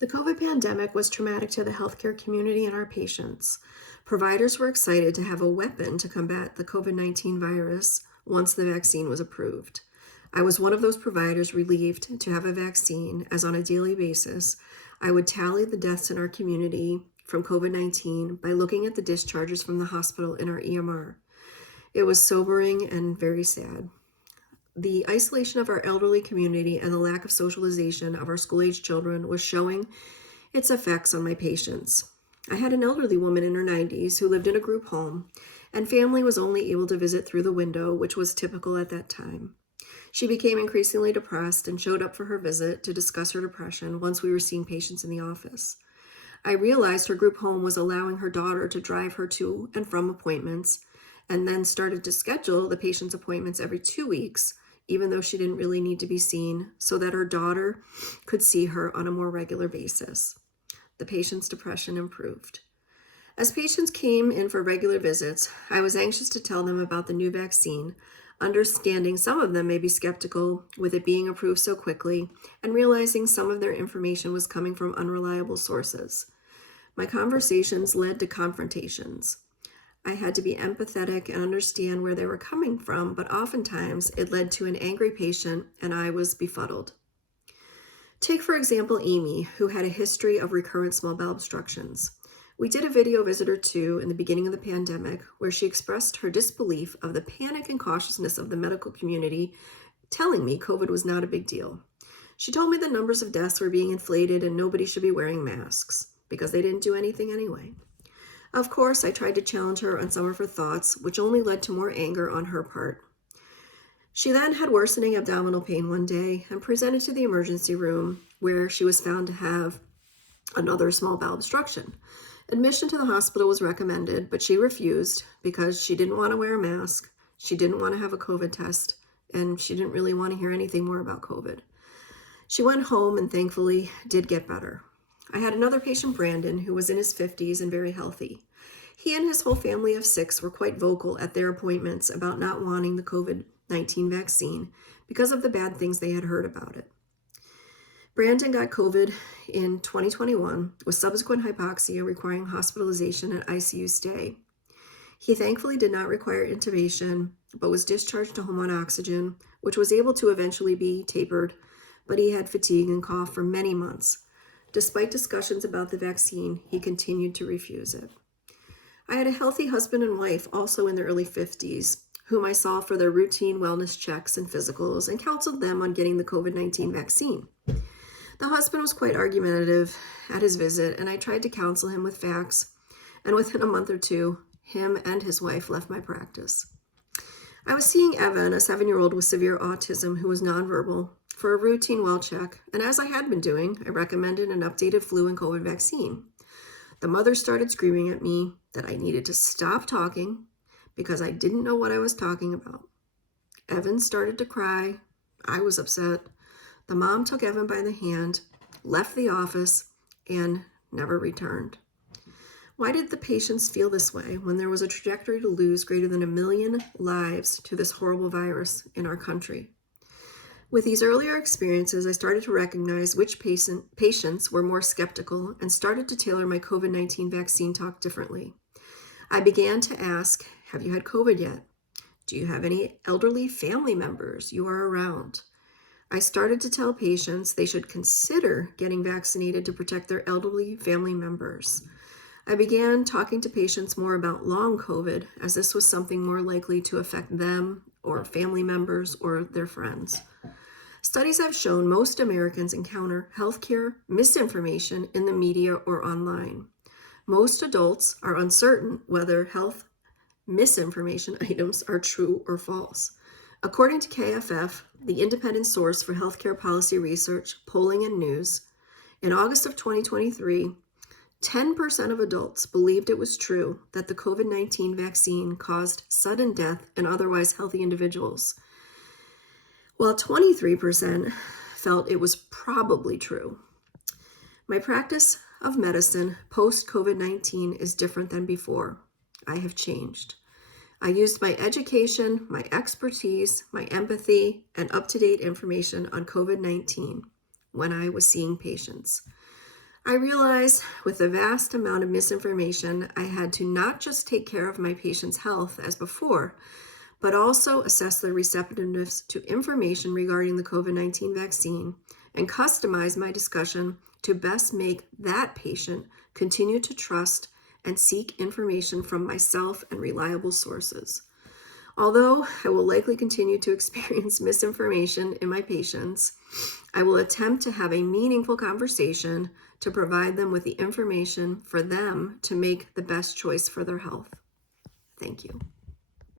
The COVID pandemic was traumatic to the healthcare community and our patients. Providers were excited to have a weapon to combat the COVID-19 virus once the vaccine was approved. I was one of those providers relieved to have a vaccine, as on a daily basis, I would tally the deaths in our community from COVID-19 by looking at the discharges from the hospital in our EMR. It was sobering and very sad. The isolation of our elderly community and the lack of socialization of our school-age children was showing its effects on my patients. I had an elderly woman in her 90s who lived in a group home, and family was only able to visit through the window, which was typical at that time. She became increasingly depressed and showed up for her visit to discuss her depression once we were seeing patients in the office. I realized her group home was allowing her daughter to drive her to and from appointments, and then started to schedule the patient's appointments every 2 weeks, even though she didn't really need to be seen, so that her daughter could see her on a more regular basis. The patient's depression improved. As patients came in for regular visits, I was anxious to tell them about the new vaccine, understanding some of them may be skeptical with it being approved so quickly, and realizing some of their information was coming from unreliable sources. My conversations led to confrontations. I had to be empathetic and understand where they were coming from, but oftentimes it led to an angry patient and I was befuddled. Take, for example, Amy, who had a history of recurrent small bowel obstructions. We did a video visit or two in the beginning of the pandemic where she expressed her disbelief of the panic and cautiousness of the medical community, telling me COVID was not a big deal. She told me the numbers of deaths were being inflated and nobody should be wearing masks because they didn't do anything anyway. Of course, I tried to challenge her on some of her thoughts, which only led to more anger on her part. She then had worsening abdominal pain one day and presented to the emergency room, where she was found to have another small bowel obstruction. Admission to the hospital was recommended, but she refused because she didn't want to wear a mask, she didn't want to have a COVID test, and she didn't really want to hear anything more about COVID. She went home and thankfully did get better. I had another patient, Brandon, who was in his 50s and very healthy. He and his whole family of 6 were quite vocal at their appointments about not wanting the COVID-19 vaccine because of the bad things they had heard about it. Brandon got COVID in 2021 with subsequent hypoxia requiring hospitalization and ICU stay. He thankfully did not require intubation, but was discharged to home on oxygen, which was able to eventually be tapered, but he had fatigue and cough for many months. Despite discussions about the vaccine, he continued to refuse it. I had a healthy husband and wife, also in their early 50s, whom I saw for their routine wellness checks and physicals and counseled them on getting the COVID-19 vaccine. The husband was quite argumentative at his visit, and I tried to counsel him with facts, and within a month or two, him and his wife left my practice. I was seeing Evan, a 7-year-old with severe autism who was nonverbal, for a routine well check, and as I had been doing, I recommended an updated flu and COVID vaccine. The mother started screaming at me that I needed to stop talking because I didn't know what I was talking about. Evan started to cry. I was upset. The mom took Evan by the hand, left the office, and never returned. Why did the patients feel this way when there was a trajectory to lose greater than 1 million lives to this horrible virus in our country? With these earlier experiences, I started to recognize which patients were more skeptical and started to tailor my COVID-19 vaccine talk differently. I began to ask, have you had COVID yet? Do you have any elderly family members you are around? I started to tell patients they should consider getting vaccinated to protect their elderly family members. I began talking to patients more about long COVID, as this was something more likely to affect them or family members or their friends. Studies have shown most Americans encounter healthcare misinformation in the media or online. Most adults are uncertain whether health misinformation items are true or false. According to KFF, the independent source for healthcare policy research, polling, and news, in August of 2023, 10% of adults believed it was true that the COVID-19 vaccine caused sudden death in otherwise healthy individuals, while 23% felt it was probably true. My practice of medicine post-COVID-19 is different than before. I have changed. I used my education, my expertise, my empathy, and up-to-date information on COVID-19 when I was seeing patients. I realized with the vast amount of misinformation, I had to not just take care of my patient's health as before, but also assess their receptiveness to information regarding the COVID-19 vaccine and customize my discussion to best make that patient continue to trust and seek information from myself and reliable sources. Although I will likely continue to experience misinformation in my patients, I will attempt to have a meaningful conversation to provide them with the information for them to make the best choice for their health. Thank you.